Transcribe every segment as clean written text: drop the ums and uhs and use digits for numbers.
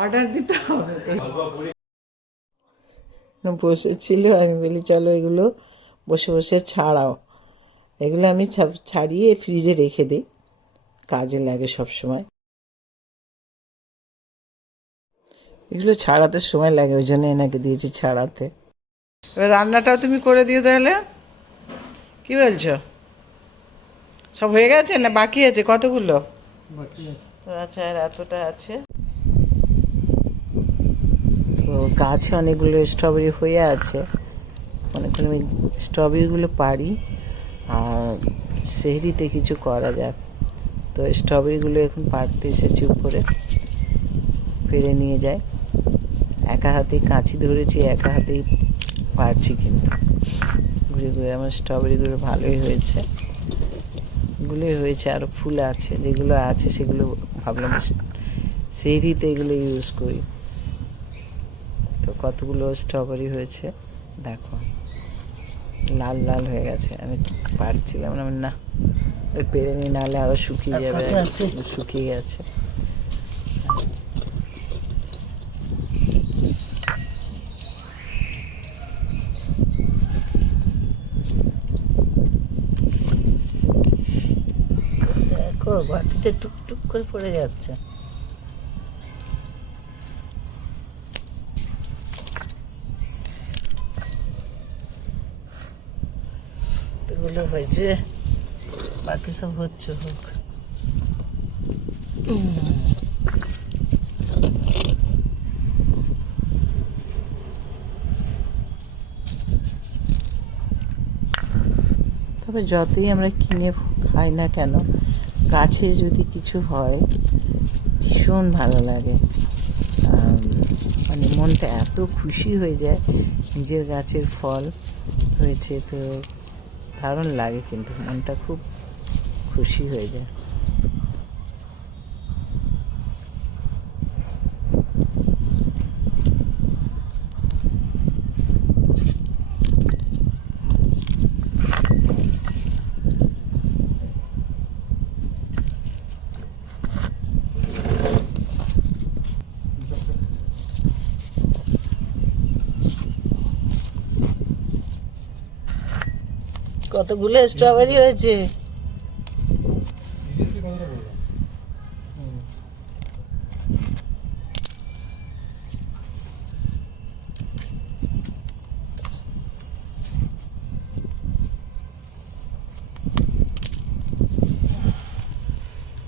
Order দিতে হবে তো। বসেছিল, আমি বলি চলো এগুলো বসে বসে ছাড়াও। এগুলো আমি ছাড়িয়ে ফ্রিজে রেখে দিই, কাজে লাগে সব সময়। এগুলো ছাড়াতে সময় লাগে, ওই জন্য এনাকে দিয়েছি ছাড়াতে। এবার রান্নাটাও তুমি করে দিও তাহলে, কি বলছো? সব হয়ে গেছে না বাকি আছে? কতগুলো বাকি আছে? আচ্ছা, আর এতটা আছে। তো গাছে অনেকগুলো স্ট্রবেরি হয়ে আছে, অনেকগুলো আমি স্ট্রবেরিগুলো পারি আর সেহরিতে কিছু করা যাক। তো স্ট্রবেরিগুলো এখন পাড়তে এসেছি উপরে, পেড়ে নিয়ে যায়। একা হাতেই কাঁচি ধরেছি, একা হাতেই পারছি, কিন্তু ঘুরে ঘুরে আমার স্ট্রবেরিগুলো ভালোই হয়েছে, এগুলোই হয়েছে। আরও ফুল আছে, যেগুলো আছে সেগুলো ভাবলাম সেহরিতে এগুলো ইউজ করি। তো কতগুলো স্ট্রবেরি হয়েছে দেখো, লাল লাল হয়ে গেছে। আমি পারছিলাম না, ওই পেরে নিয়ে নাহলে আরও শুকিয়ে যাবে। শুকিয়ে গেছে। দেখো বাটিতে টুকটুক করে পড়ে যাচ্ছে। এগুলো হয়েছে, বাকি সব হচ্ছে, হোক। তবে যতই আমরা কিনে খাই না কেন, গাছে যদি কিছু হয় ভীষণ ভালো লাগে। মানে মনটা এত খুশি হয়ে যায়, নিজের গাছের ফল হয়েছে তো দারুণ লাগে, কিন্তু মনটা খুব খুশি হয়ে যায়। কতগুলো স্ট্রবেরি হয়েছে?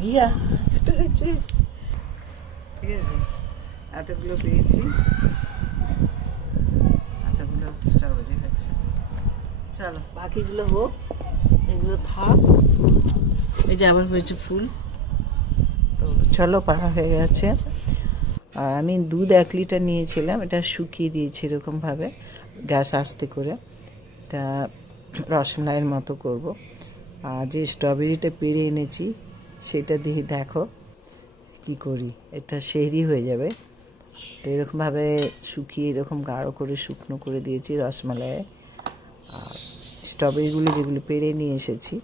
ইয়া পেয়েছি, ঠিক আছে, এতগুলো পেয়েছি, এতগুলো স্ট্রবেরি হচ্ছে। চলো বাকিগুলো হোক, এগুলো থাক। এই যে আবার হয়েছে ফুল। তো চলো পাড়া হয়ে গেছে। আর আমি দুধ 1 লিটার নিয়েছিলাম, এটা শুকিয়ে দিয়েছি এরকমভাবে গ্যাস আস্তে করে। তা রসমালাইয়ের মতো করব। আর যে স্ট্রবেরিটা পেড়ে এনেছি সেটা দিয়ে দেখো কি করি, এটা সেহরি হয়ে যাবে। তো এরকমভাবে শুকিয়ে এরকম গাঢ় করে শুকনো করে দিয়েছি রসমালাই। আর স্ট্রবেরিগুলো যেগুলো পেড়ে নিয়ে এসেছি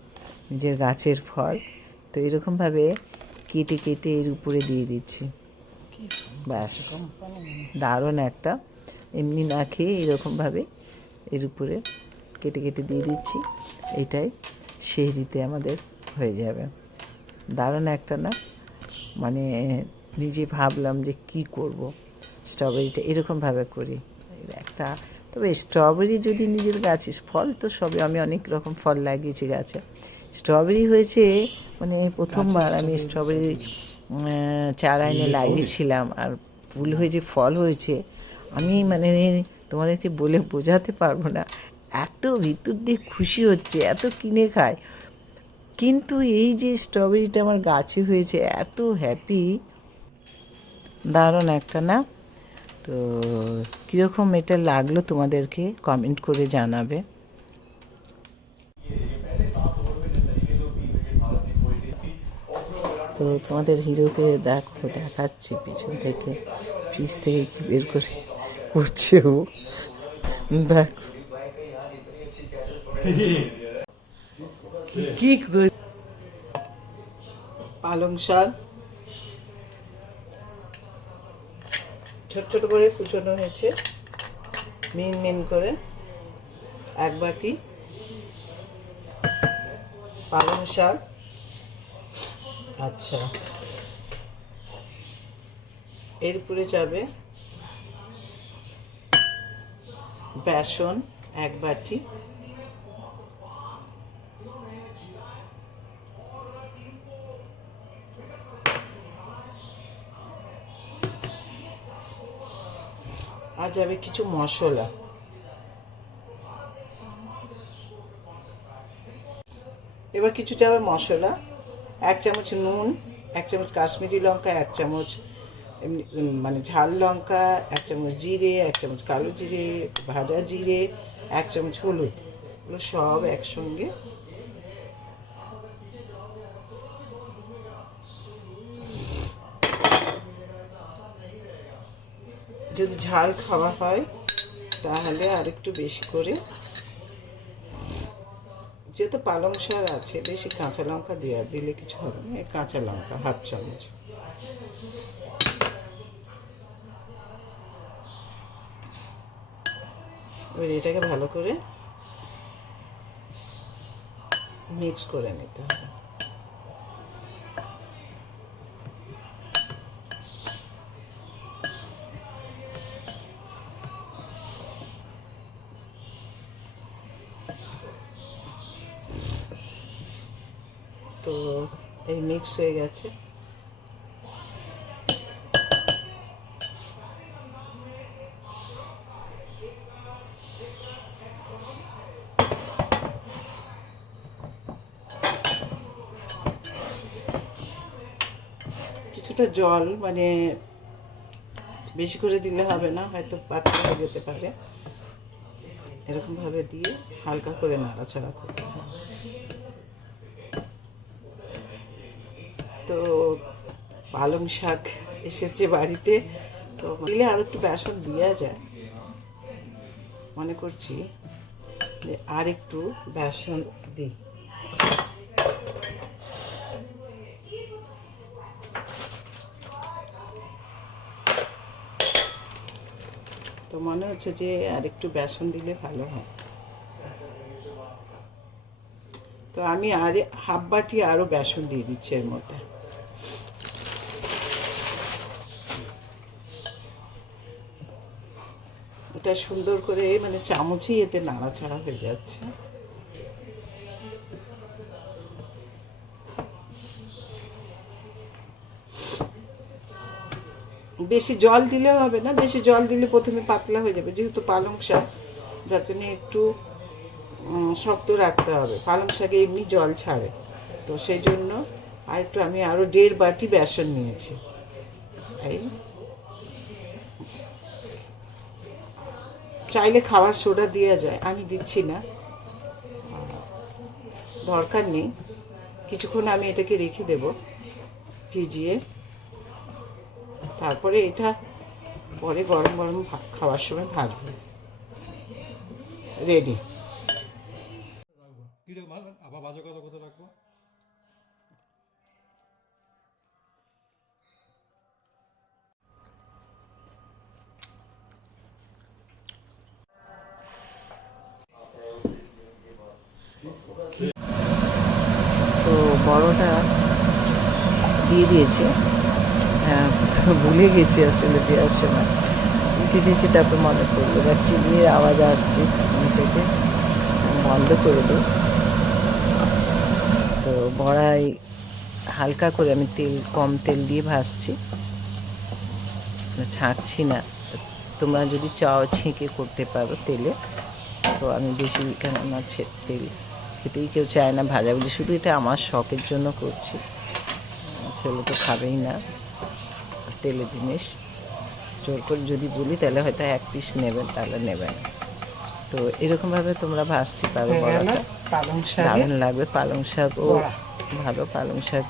নিজের গাছের ফল, তো এরকমভাবে কেটে কেটে এর উপরে দিয়ে দিচ্ছি। ব্যাস, দারুণ একটা, এমনি না খেয়ে এরকমভাবে এর উপরে কেটে কেটে দিয়ে দিচ্ছি। এটাই সেহরিতে আমাদের হয়ে যাবে। দারুণ একটা না, মানে নিজে ভাবলাম যে কি করব, স্ট্রবেরিটা এরকমভাবে করি একটা। তবে স্ট্রবেরি যদি নিজের গাছে, ফল তো সবই, আমি অনেক রকম ফল লাগিয়েছি গাছে, স্ট্রবেরি হয়েছে মানে প্রথমবার আমি স্ট্রবেরি চারা এনে লাগিয়েছিলাম, আর ফুল হয়েছে, ফল হয়েছে। আমি মানে তোমাদেরকে বলে বোঝাতে পারবো না, এত ভিতর দিয়ে খুশি হচ্ছে, এত কিনে খায়, কিন্তু এই যে স্ট্রবেরিটা আমার গাছে হয়েছে, এত হ্যাপি, দারুণ একটা না। তো কীরকম এটা লাগলো তোমাদেরকে কমেন্ট করে জানাবে। তো তোমাদের হিরোকে দেখো, দেখাচ্ছি পিছন থেকে, ফ্রিজ থেকে কি বের করে করছে ও, দেখো কি পালং শাক, ছোট ছোট করে কুচনো হয়েছে, মিন মিন করে। 1 বাটি পালং শাক। আচ্ছা, এরপরে যাবে বেসন 1 বাটি, আর যাবে কিছু মশলা। এবার কিছু যাবে মশলা, 1 চামচ নুন, 1 চামচ কাশ্মীরি লঙ্কা, 1 চামচ এমনি মানে ঝাল লঙ্কা, 1 চামচ জিরে, 1 চামচ কালো জিরে, ভাজা জিরে, 1 চামচ হলুদ। এগুলো সব একসঙ্গে যদি ঝাল খাওয়া হয় তাহলে আর একটু বেশি করে, যেহেতু পালং শাক আছে বেশি কাঁচা লঙ্কা দিলে কিছু হবে না, কাঁচা লঙ্কা 1/2 চামচ। এবার এটাকে ভালো করে মিক্স করে নিতে হবে। তো এই মিক্স হয়ে গেছে। কিছুটা জল, মানে বেশি করে দিলে হবে না, হয়তো পাতলা হয়ে যেতে পারে, এরকমভাবে দিয়ে হালকা করে নাড়াচাড়া করতে হবে। তো পালং শাক এসেছে বাড়িতে, তো দিলে আর একটু বেসন দেওয়া যায়, মনে করছি যে আর একটু বেসন দিই। তো মনে হচ্ছে যে আর একটু বেসন দিলে ভালো হয়। তো আমি আর 1/2 বাটি আরও বেসন দিয়ে দিচ্ছি এর মধ্যে। এটা সুন্দর করে মানে চামচেই এতে নাড়াচাড়া হয়ে যাচ্ছে। বেশি জল দিলে হবে না, বেশি জল দিলে প্রথমে পাতলা হয়ে যাবে, যেহেতু পালং শাক, যার জন্য একটু শক্ত রাখতে হবে। পালং শাকে এমনি জল ছাড়ে, তো সেই জন্য আর একটু আমি আরও 1.5 বাটি বেসন নিয়েছি। তাই চাইলে খাবার সোডা দেওয়া যায়, আমি দিচ্ছি না, দরকার নেই। কিছুক্ষণ আমি এটাকে রেখে দেব ভিজিয়ে, তারপরে এটা পরে গরম গরম খাওয়ার সময় ভাজবো। রেডি। আবার বাজে কথা কোথায় রাখবো? তো বড়টা দিয়ে দিয়েছে, হ্যাঁ ভুলে গেছি আসলে দেওয়ার সময়, উঠে দিয়েছি, তারপর মনে করলো এবার চিবিয়ে আওয়াজ আসছে থেকে, বন্ধ করে দিই। তো বড়াই হালকা করে আমি কম তেল দিয়ে ভাজছি, ছাঁকছি না। তোমরা যদি চাও ছেঁকে করতে পারো তেলে, তো আমি বেশি কেননা তেল খেতেই কেউ চায় না ভাজাভুজি, শুধু এটা আমার শখের জন্য করছি, ছেলে তো খাবেই না তেলের জিনিস। জোর করে যদি বলি তাহলে হয়তো 1 পিস নেবেন, তাহলে নেবেন। তো এরকমভাবে তোমরা ভাজতে পারো, বড়াটা দারুণ লাগবে। পালং শাকও ভালো, পালং শাক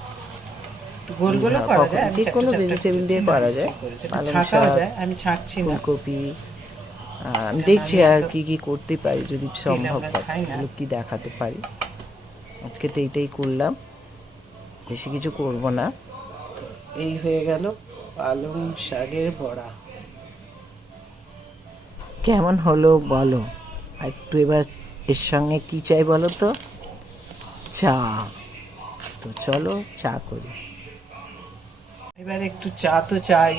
যে কোনো ভেজিটেবল দিয়ে করা যায়, পালং শাক, ফুলকপি, আমি দেখছি আর কি কি করতে পারি, যদি সম্ভব হয় এগুলো কি দেখাতে পারি। আজকে তো এইটাই করলাম, বেশি কিছু করব না। এই হয়ে গেল পালং শাকের বড়া। কেমন হলো বলো। একটু এবার এর সঙ্গে কি চাই বলো তো? চা। তো চলো চা করি। এবার একটু চা তো চাই,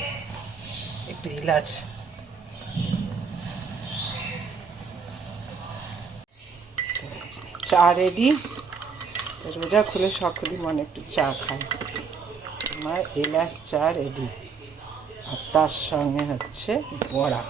একটু এলাচ। চা রেডি। রোজা খুলে সকলেই মনে একটু চা খায়। আমার এলাচ চা রেডি। আর তার সঙ্গে হচ্ছে বড়া।